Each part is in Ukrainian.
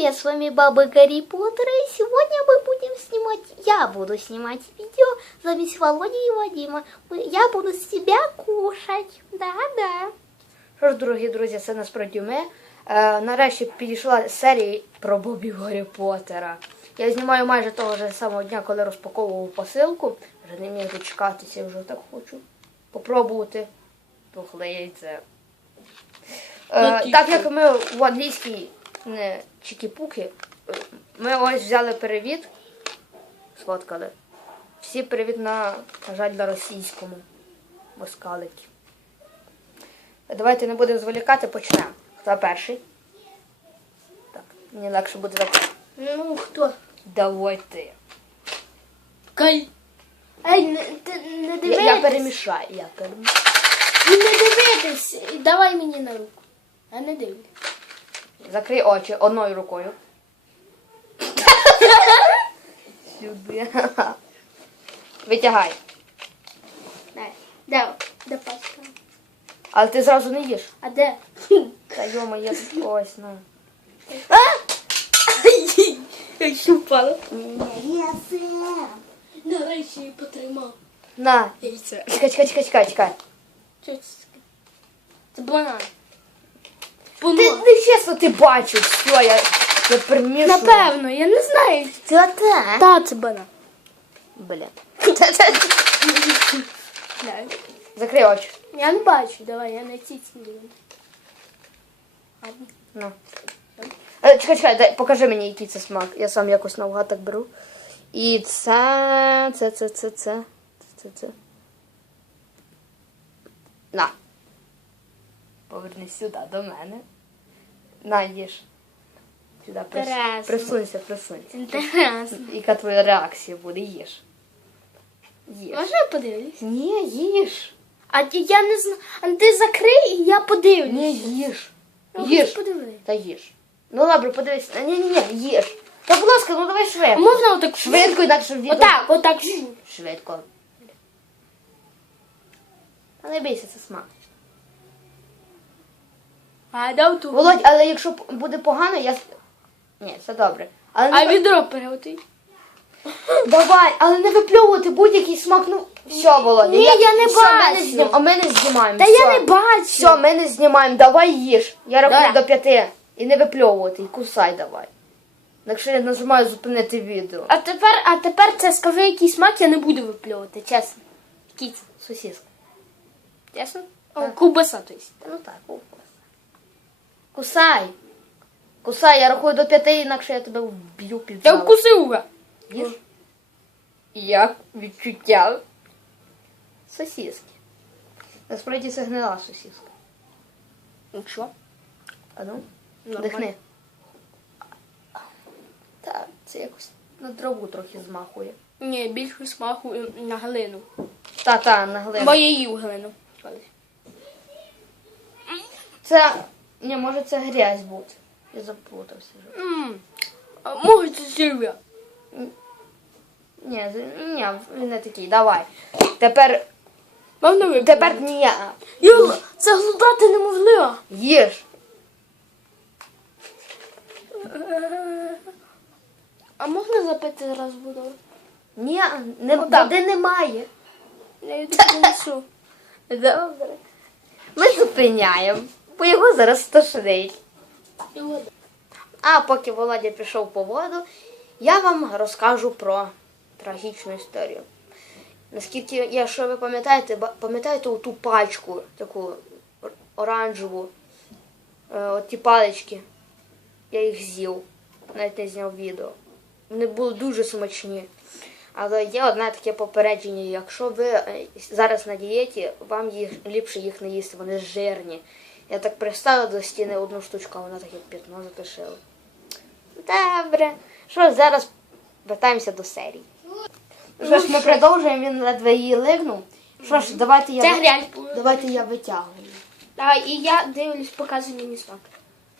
привет, с вами Баба Гарри Поттер, и сегодня мы будем снимать, я буду снимать видео замість Володи и Вадима. Я буду себя кушать, да-да. Що ж, дорогі друзі, це насправді ми. Е, нарешті підійшла серія про Бобі Гаррі Поттера. Я знімаю майже того ж самого дня, коли розпаковував посилку. Вже не міг дочекатися, вже так хочу попробувати тухле яйце. Е, так як ми в англійській не чікі-пуки, е, ми ось взяли перевід, сфоткали. Всі перевід на, на жаль, на російському москалики. Давайте не будемо зволікати, почнемо. Хто перший? Так, мені легше буде так. Ну, кто? Давай ти. Кай. Ей, не, ти не Я, дивитись. я перемішаю, я перемішаю. І не дивитись. Давай мені на руку. Я не дивлюсь. Закрий очі одною рукою. Сюди. Витягай. Дай. Де? Де паска? Але ти зразу не їш. А де? Та йома, я ось на. Я ще впала. Я сам. Нарешті її потримав. На. Чекай, чекай, чекай, чекай, чекай. Це банан. Ти Банан. не чесно ти бачив, що я, я примішую. Напевно, я не знаю. Це те. Та, це банан. Бля. Закрий очі. Я не бачу, давай, я на ці. Ну. Е, Чекай, чекай, дай, покажи мені, який це смак. Я сам якось навгад так беру. І це. Це, це, це, це. Це, це. На. Повернись сюди до мене. На, їж. Сюди прис... Присунься, присунься. Інтересно. Яка твоя реакція буде? Їж. Їж. Можна я подивлюсь? Ні, їж. А я не знаю. А ти закрий і я подивлюсь. Ні, їж. Я Їж. Та їж. Ну добре, подивись. Ні, ні, ні, їж. Та будь ласка, ну давай швидко. можна отак Швидко, інакше відео. Отак, отак. Швидко. Та не бійся, це смак. Володь, але якщо буде погано, я. Ні, все добре. Але А не... відро переготи. Давай, але не випльовувати будь-який смак. Ну, все, Володя. Ні, я не все, Ми не бачу. знім... А ми не знімаємо. Та все. я не бачу. Все, ми не знімаємо. Давай їж. Я рахую Давай. до п'яти. І не випльовувати, і кусай давай. Якщо я нажимаю зупинити відео. А тепер, а тепер це скажи, який смак я не буду випльовувати, чесно. Який це? Сосиска. Чесно? О, кубаса, то есть. Ну так, укус. Кусай. Кусай, я рахую до п'яти, інакше я тебе вб'ю під Я зал. вкусив уже. Їж? Як відчуття? Сосиски. Насправді це гнила сосиска. Ну що? А ну, дихни. Так, це якось на траву трохи змахує. Ні, більше смаку на глину. Та-та, на глину. Бо я їв глину. Це, ні, може це грязь бути. Я заплутався вже. Ммм. А може це сірвя? Ні, з- ні, він не такий. Давай. Тепер, Можна випити? тепер ні. Йо, це глотати неможливо. Їж. А можна запити зараз воду? Ні, не, води немає. Я її тут. Добре. Ми зупиняємо, бо його зараз стошнить. А поки Володя пішов по воду, я вам розкажу про трагічну історію. Наскільки, якщо ви пам'ятаєте, пам'ятаєте ту пачку, таку оранжеву, е, от ті палички, я їх з'їв, навіть не зняв відео. Вони були дуже смачні. Але є одне таке попередження, якщо ви е, зараз на дієті, вам їх ліпше їх не їсти, вони жирні. Я так приставила до стіни одну штучку, а вона таке п'ятно затишила. Добре. Що ж, зараз вертаємося до серії. Що ж, ми продовжуємо, він ледве її лигнув. Що ж, давайте я, Це давайте я витягую. Давай, і я дивлюсь, показуй мені смак.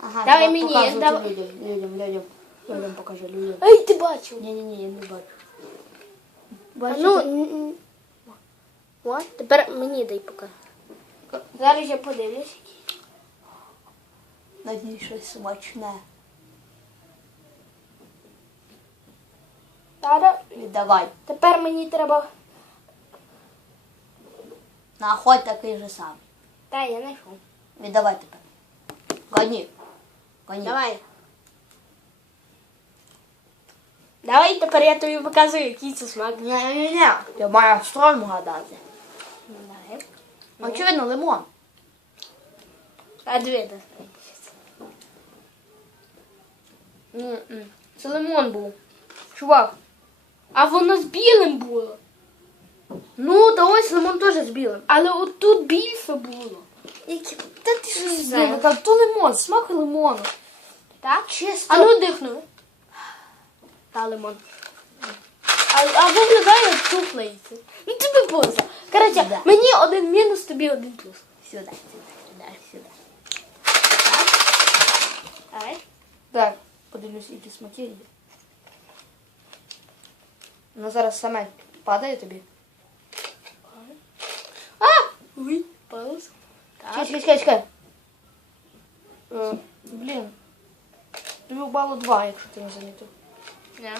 Ага, Давай давай мені, показувати давай. людям, людям, людям. Людям покажи, людям. Ей, ти бачив? Ні, ні, ні, я не бачу. Бачите? ну, н- тепер мені дай пока. Зараз я подивлюсь. Надій щось смачне. Зараз. Віддавай. Тепер мені треба. Находь такий же самий. Та я знайшов. Віддавай тепер. Гоні. Гоні. Давай. Давай тепер я тобі показую, який це смак. Ні-ні-ні. Я маю стром гадати. Очевидно, лимон. А дві М-м. Це лимон був. Чувак. А воно з білим було. Ну, та ось лимон теж з білим. Але от тут більше було. Які... Та ти що знаю. знає? Така, то лимон, смак лимону. Так? Чисто. А ну дихну. Та лимон. А, а виглядає як туфлеється. Ну тобі поза. Коротше, Да. мені один мінус, тобі один плюс. Сюди, сюди, сюди, сюди. Давай. Так, подивлюсь, які смаки є. Ну зараз саме падає тобі. А! Ой, пауз. Чекай, чекай, чекай, чекай. Е, блін. Тобі впало два, якщо ти не замітив. Не.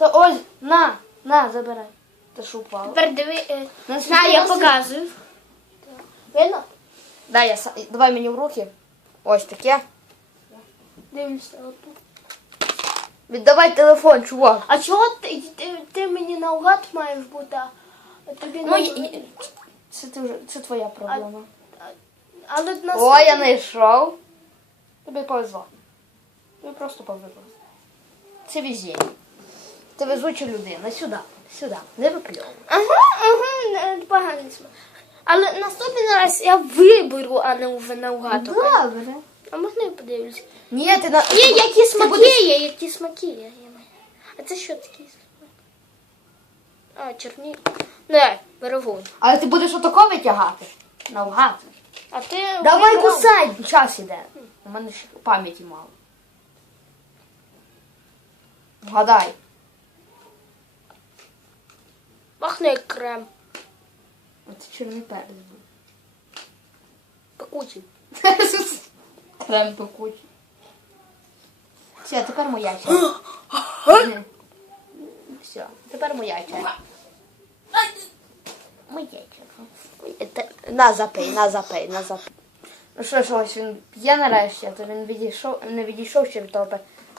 Та ось, на, на, забирай. Та що впало? Тепер диви. Е, На, на, я показую. Видно? Дай, я, са- давай мені в руки. Ось таке. Дивлюся отут. Віддавай телефон, чувак. А чого ти, ти, ти мені наугад маєш бути? а тобі Ну, не... я- я- це, ти вже, це твоя проблема. Але на О, я знайшов. Тобі повезло. Тобі просто повезло. Це везіння. Ти везуча людина. Сюди. Сюди. Не випльовуй. Ага, ага, поганий смак. Але наступний раз я виберу, а не вже наугад. Добре. А можна я подивлюсь? Ні, ти на. Є, які смаки будеш- є, які смаки є. А це що таке? А, чорні. Не, берегу. Але ти будеш отако витягати. Навгад. А ти... Давай кусай! Час іде. У мене ще пам'яті мало. Вгадай. Пахне як крем. Оце чорний перець був. Пекучий. Крем пекучий. Все, тепер моя черга. Все, тепер моя черга. Моя черга. На запий, на запий, на запий. Ну що ж, ось він п'є нарешті, а то він відійшов, не відійшов ще від того.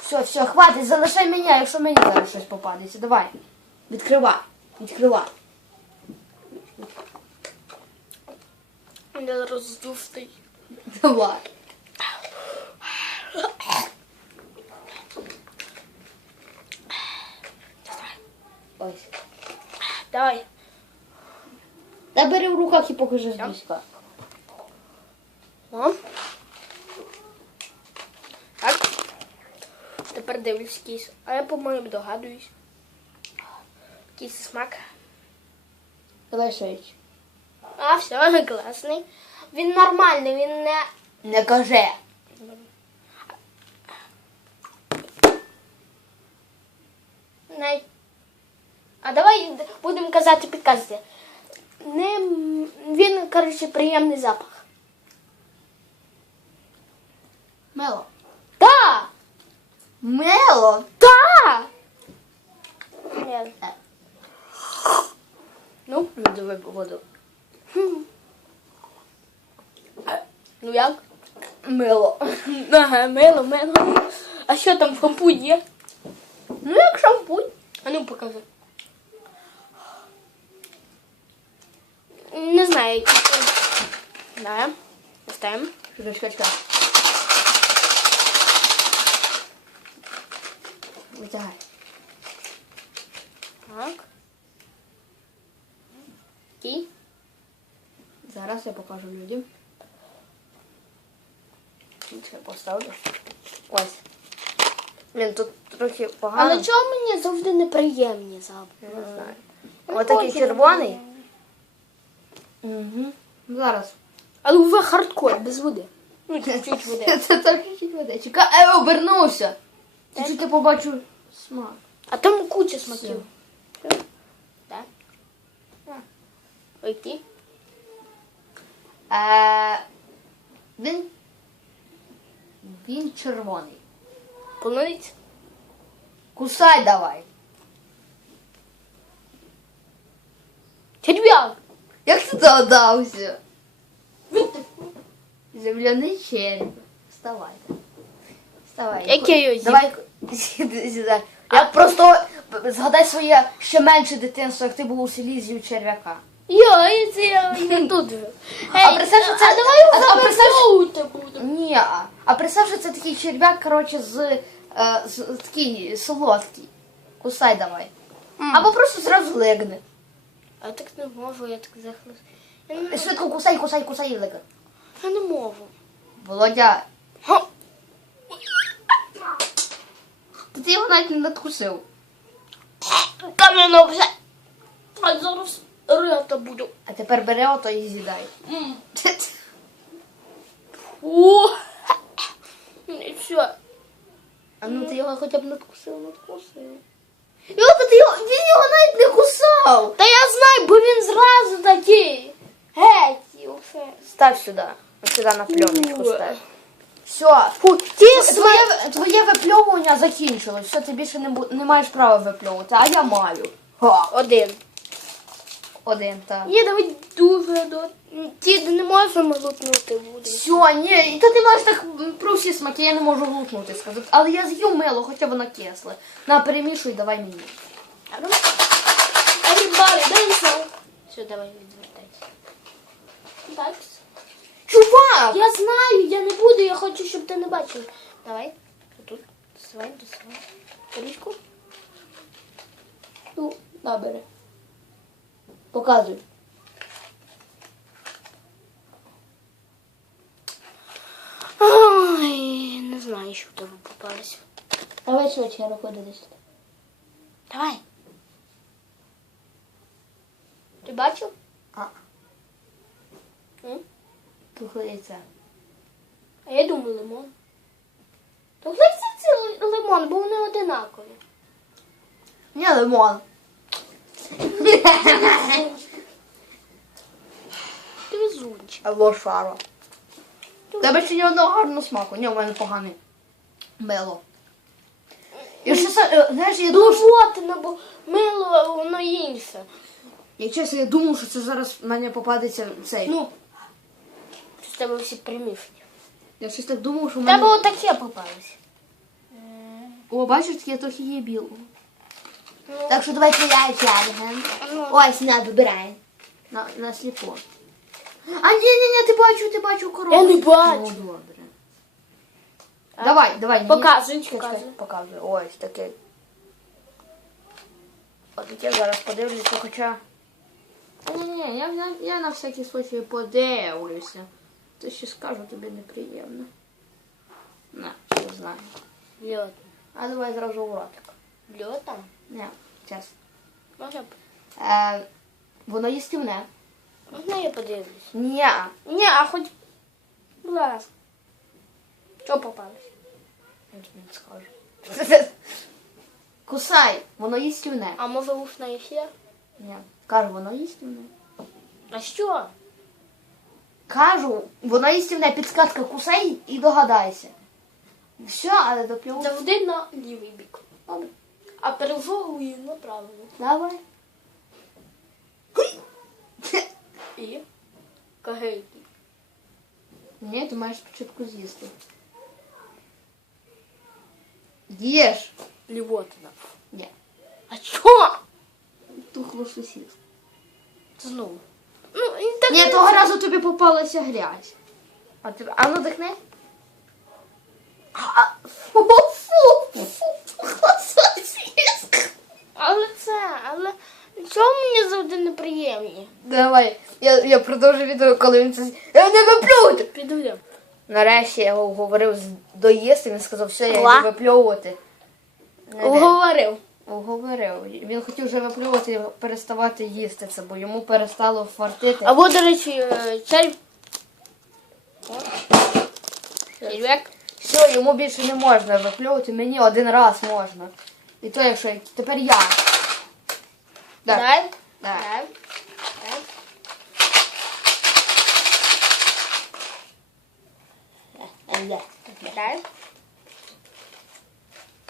Все, все, хватить, залишай мене, якщо мені зараз щось попадеться. Давай. Відкривай. Відкривай. Я роздувтий. Давай. Ось. Давай. Та бери в руках і покажи зблизька. О. Так. Тепер дивлюсь якийсь. А я, по-моєму, догадуюсь. Якийсь смак. Давай. А, все, класний. Він нормальний, він не. Не кажи. не... А давай будемо казати підказки. Не... Він, коротше, приємний запах. Мело. Так! Мело? Так! Ні. Ну, Видавай воду. ну як? Мело. Ага, мило, мило. А що там шампунь є? Ну як шампунь. А ну покажи. Не знаю. який це. Да. Ставимо. Чекай, чекай, чекай. Витягай. Так. Який? Зараз я покажу людям. Чекай, поставлю. Ось. Блін, тут трохи погано. Але чого мені завжди неприємні запахи? Не знаю. Ось такий червоний. Угу. Зараз. Але вже хардкор, без води. Ну, чуть-чуть води. Це трохи чуть води. Чекай, е, обернувся. Чуть-чуть я побачу смак. А там куча смаків. Так. Ойти. Е, Він він червоний. Понить? Кусай давай. Черв'як! Як ти догадався? Земляний червь. Вставай. Вставай. Який його Давай сідай. сідай. Я просто згадай своє ще менше дитинство, як ти був у селі з'їв черв'яка. Я, і це я не тут же. А представ, що це- а давай а- а його представ, завернути. Ні, а- а представ, що це такий черв'як, коротше, з, е, з такий солодкий. Кусай давай. Або просто зразу легне. А я так не можу, я так захлюсь. Я не, Швидко кусай, кусай, кусай і легне. я не можу. Володя, Га. та ти його навіть не надкусив. Кам'яно вже. А зараз рета буду. А тепер бери ото і з'їдай. І. А ну ти його хоча б надкусив, надкусив. Його, ти його, він його навіть не кусав. Та я знаю, бо він зразу такий. Геть, і. Став сюди. Ось сюди на пленочку став. Все. Фу, ти Твоє, твоє випльовування закінчилось. Все, ти більше не, бу- не маєш права випльовувати, а я маю. Ха. Один. Один, так. Ні, давай дуже до. Ті не можемо лутнути буде. Все, ні, то ти маєш так про всі смаки, я не можу глутнути сказати. Але я з'їв мило, хоча воно кисле. На, перемішуй, давай мені. Dance. Все, давай відвертайся. Так. Чувак! Я знаю, я не буду, я хочу, щоб ти не бачив. Давай. Тут. Досувай, досувай. Річку. Ну, набери. Показуй. Ой, не знаю, що в тебе попалось. Давай швидше, я виходу десь. Давай. Ти бачив? А. Яйце. А я думаю лимон. То хлопці це лимон, бо вони одинакові. Ні, лимон. Ти везунчик. Лошара. Тебе ще ні одного гарного смаку. Ні, у мене поганий. Мило. І ще, са- е, знаєш, я думав, що... Блювотина, бо мило, воно інше. Я чесно, я думав, що це зараз в мене попадеться цей. Ну, з тебе всі примішані. Я щось так думав, що в В мене... тебе отаке попалось. О, бачиш, таке трохи є білого. Ну, Так що давай твоя черга. ну, Ось, на, вибирай. На, на сліпо. А, ні, ні, ні, ти бачу, ти бачу коробку. Я не бачу. Ну, добре. Давай, давай. ні. Показуй, Чекай, показуй. чекай, показуй. Ось таке. От таке зараз подивлюся, хоча. Ні, ні, я, я, я на всякий случай подивлюся. То ще скажу тобі неприємно. На, не знаю. льот. А давай зразу у ротик. Льота? Не, чесно. Може б. Е, воно їстівне. Можна я подивлюсь? Ні. Ні, а хоч. Будь ласка. Що попалось? Я тобі не скажу. Кусай, воно їстівне. А може ушна і ще? Ні. Кажу, воно їстівне. А що? Кажу, воно їстівне, підсказка кусай і догадайся. Все, але доплюв. Завжди на лівий бік. Добре. А пережовую на правий. Давай. І? Кагейки. Ні, ти маєш спочатку з'їсти. Їж. Лівотина. Ні. А що? Тухло сосиску. Знову. Ну, і так Ні, того разу тобі попалася грязь. А ти, а ну дихни. А, Фу, фу, фу, сосиска. Але це, але чому мені завжди неприємні? Давай, я, я продовжу відео, коли він це. Я не виплювати. Піду я. Нарешті я його говорив з- доїсти, він сказав, все, я Ла. йду випльовувати. Не, не. Уговорив. Уговорив. Він хотів вже виплювати і переставати їсти це, бо йому перестало фартити. Або, до речі, е, чай. Все, йому більше не можна виплювати, мені один раз можна. І то, якщо тепер я. Так. Дай. Так. Дай. Дай. Дай.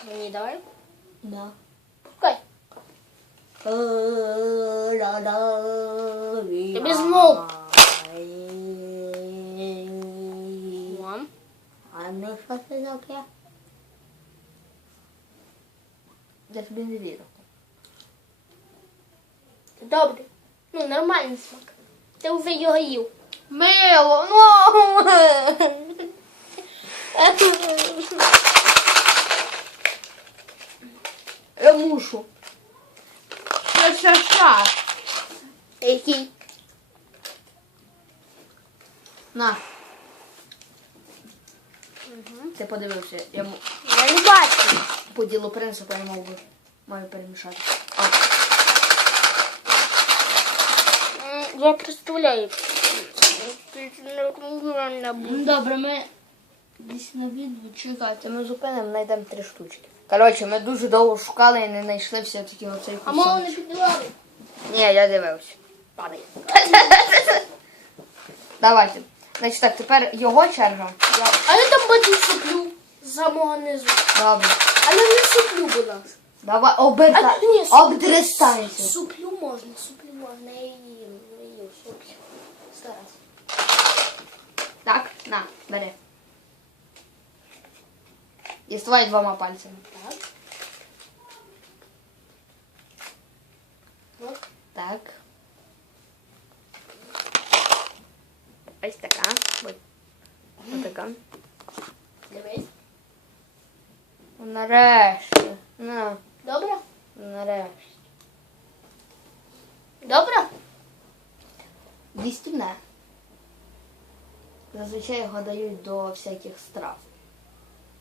Мені давай. Да. Пускай. Тобі знов. Мам. А ну що це таке? Я тобі не вірю. Добре. Ну, нормальний смак. Ти вже його їв. Мило, ну! Я мушу. Це ще шар. Який? На. Ти подивився, я м- Я не бачу. По ділу принципу я мав би маю перемішати. А, Я представляю. Добре, ми десь на відео чекати. Ми зупинимо, знайдемо три штучки. Коротше, ми дуже довго шукали і не знайшли все-таки оцей А мало не підбивали. Ні, я дивився. Падай. Давайте. Значить так, тепер його черга. Я... А я там бачу суплю з самого низу. Добре. Але не суплю, будь ласка. Давай, оберта... А, ні, суп- обдристанься. Суплю можна, суплю можна. Я її я її суплю. Зараз. Так, на, бери. І ствай двома пальцями. Так. От. Так. Ось така. Ось така. Дивись. Нарешті. На, Добре? нарешті. Добре? Дістівне. Зазвичай його дають до всяких страв.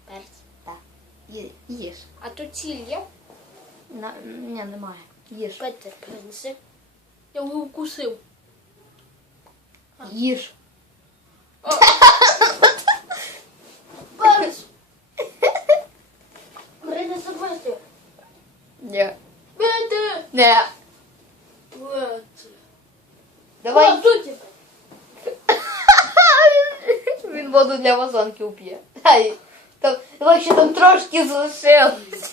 Перць. Так. Ї- Їж. А тут ціль є? На... Ні, немає. Їж. Петер, принеси. Я його вкусив. Їж. Перець. Принеси Петер. Ні. Ні. Давай. О, тут. Він воду для вазонки уп'є. Там, давай ще там трошки залишилось.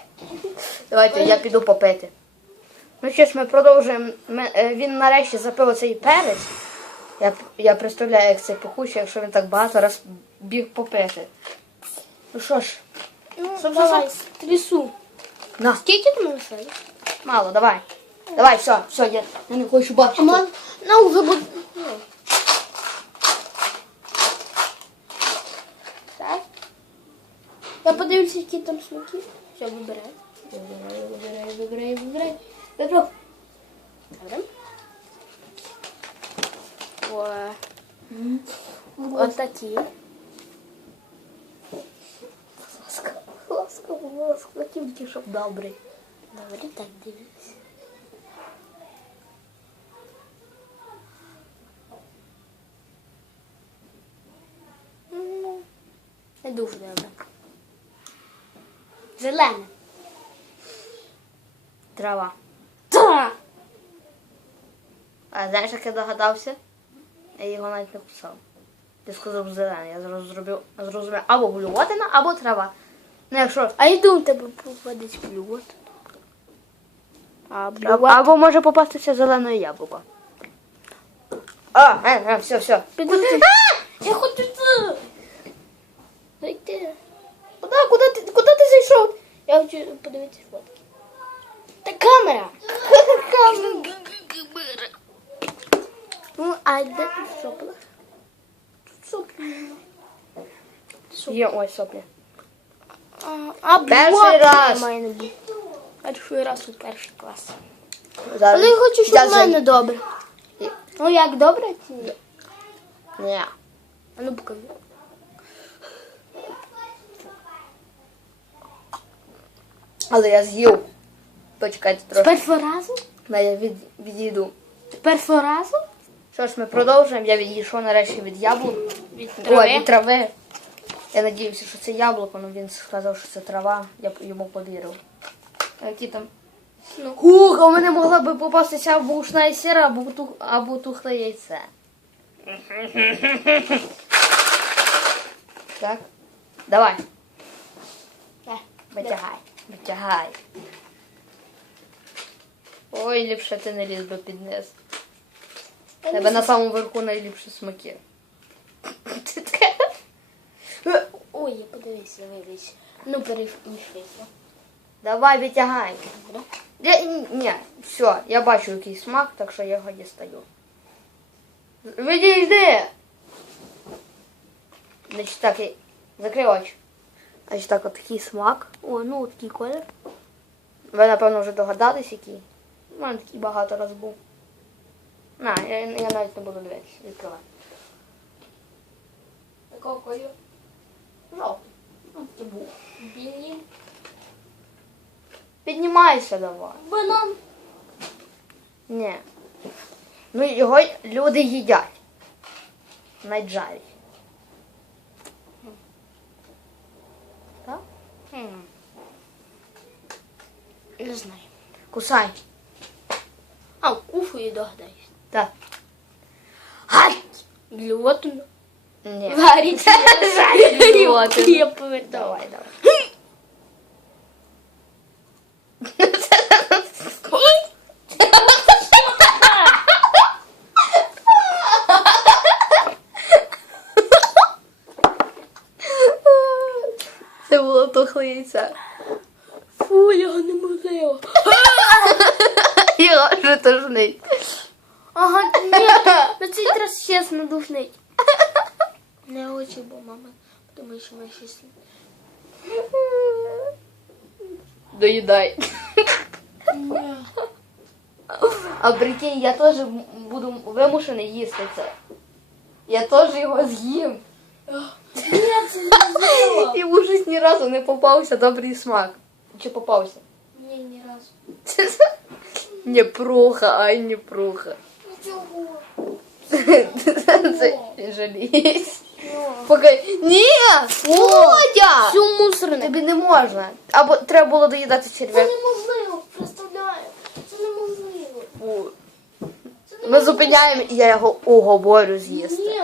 Давайте я піду попити. Ну що ж, ми продовжуємо. Ми, е, він нарешті запив оцей перець. Я, я представляю, як це пахуче, якщо він так багато раз біг попити. Ну що ж, Ну, давай, трясу. на, Скільки ти насадиш? мало, давай. Давай, все, все, я, я не хочу бачити. Мам, ну, забудь. Так. Я подивлюся, які там смаки. Все, вибирай. Вибирай, вибирай, вибирай, вибирай. Добро. Добре. О. Ось такі. Ласка, ласка, ласка, тільки щоб добрий. Добре, так дивлюся. Ну, Не дуже добре. Зелене. Трава. Так. А знаєш, як я догадався? Я його навіть не кусав. Ти сказав зелений, я зробив, зрозумів або блювотина, або трава. Ну якщо. А я думаю, тебе попадеться блювот. А Або, або може попастися зелене яблуко. А, е, е, все, все. Підожди. Я хочу це. Зайти. Куди, куди ти, куди ти зайшов? Я хочу подивитися фотки. Та камера. камера. Ну, а де тут сопла? Тут сопла. Є ось соплі. А, а Перший раз. має не бути. Перший раз у перший клас. Зараз. Але я хочу, щоб в мене добре. Ну як добре чи ні? Ні. А ну покажи. Але я з'їв. Почекайте З трошки. першого разу? Да, я від, відійду. З першого разу? Що ж, ми продовжуємо. Я відійшов нарешті від яблук. Від Ой, від трави. Я надіюся, що це яблуко, але він сказав, що це трава. Я б йому повірив. Які там? Ну. Хух, а у мене могла би попастися або ушна сіра, або, тух, або тухле яйце. так? Давай, витягай. Витягай. Ой, ліпше ти не ліз би під низ. Тебе на самому верху найліпші смаки. Ой, я подивися, вилізь. Ну, перемішайся. Давай витягай. Добре. Я, ні, все, я бачу який смак, так що я його дістаю. Відійди! Значить так, закрий очі. Значить так, от такий смак. О, ну такий колір. Ви, напевно, вже догадались, який. У мене такий багато раз був. На, я, я навіть не буду дивитися, відкривай. Такого кольору. Жовтий. Ну, такий був. Білий. Піднімайся давай. Банан. Ні. Ну його люди їдять. Жарять. Так? Не знаю. Кусай. А, кушаю і догадаюсь. Так. Гать! Глютно. Ні. Варить. Жарить. Давай, давай. Це тухле. Фу, його неможливо. Його вже тошнить. Ага, ні, на цей раз чесно душнить. Не очі, бо мама думає, що ми щось. Доїдай. А прикинь, я теж буду вимушений їсти це. Я теж його з'їм. Ні, це. І уже ні разу не попався добрий смак. Чи попався? Ні, ні разу. Не пруха, ай не. Нічого. Це жалієсь. Поки. Ні! Володя! Всю мусорник. Тобі не можна. Або треба було доїдати Це черв'як. неможливо, представляю. Це неможливо. Ми зупиняємо, і я його уговорю з'їсти.